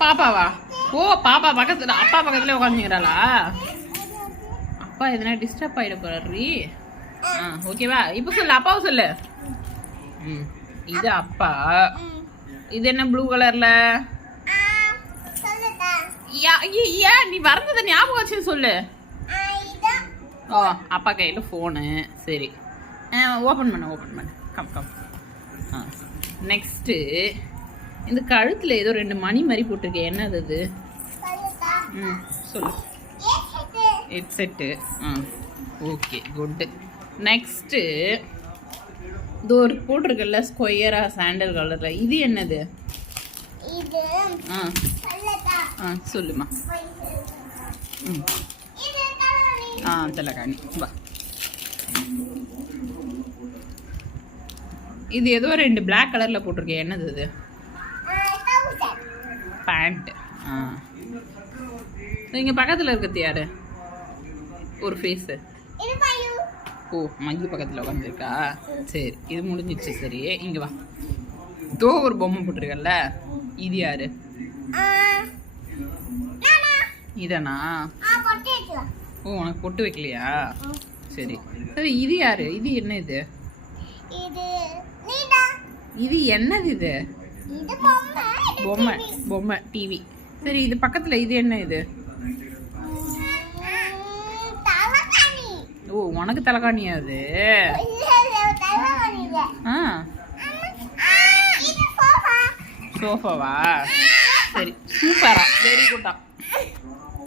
பாப்பாவா? ஓ பாப்பா பக்கத்துல அப்பா பக்கத்துல உட்காந்துக்கிறாளா? அப்பா எதனா டிஸ்டர்ப் ஆயிட போறாரு. ஓகேவா? இப்போ சொல்லு, அப்பாவும் சொல்லு. இது அப்பா. இது என்ன ப்ளூ கலர்ல? நீ வரைஞ்சத ஞாபகம் வச்சு சொல்லு. ஓ அப்பா கையில போனு. சரி ஓபன் பண்ணு கம். நெக்ஸ்ட் இந்த கழுத்துல ஏதோ 2 மணி மாதிரி போட்டிருக்கேன், என்னது அது? சொல்லு. ஹெட்செட்டு. Okay good. நெக்ஸ்ட்டு இது ஒரு போட்டிருக்கல ஸ்கொயரா சாண்டல் கலர்ல, இது என்னது? சொல்லுமா. தலைகாணி. வா, இது ஏதோ 2 பிளாக் கலர்ல போட்டிருக்கேன், என்னது இது? பேண்ட். இங்க பக்கத்துல இருக்கிறது யாரு? ஒரு ஃபேஸ். ஓ மஞ்சு பக்கத்துல உட்காந்துருக்கா. சரி இது முடிஞ்சிச்சு. சரி இங்க வா. தோ ஒரு பொம்மை போட்டிருக்கல, இது யாரு? இதனா? ஓ உனக்கு பொட்டு வைக்கலையா? சரி சரி இது யாரு? இது என்ன? இது இது என்னது? இது பொம்மை டிவி. சரி இது பக்கத்துல இது என்ன? இது ஓ உனக்கு தலைகாணியா? அது சோஃபாவா? சரி சூப்பரா, வெரி குட்டா.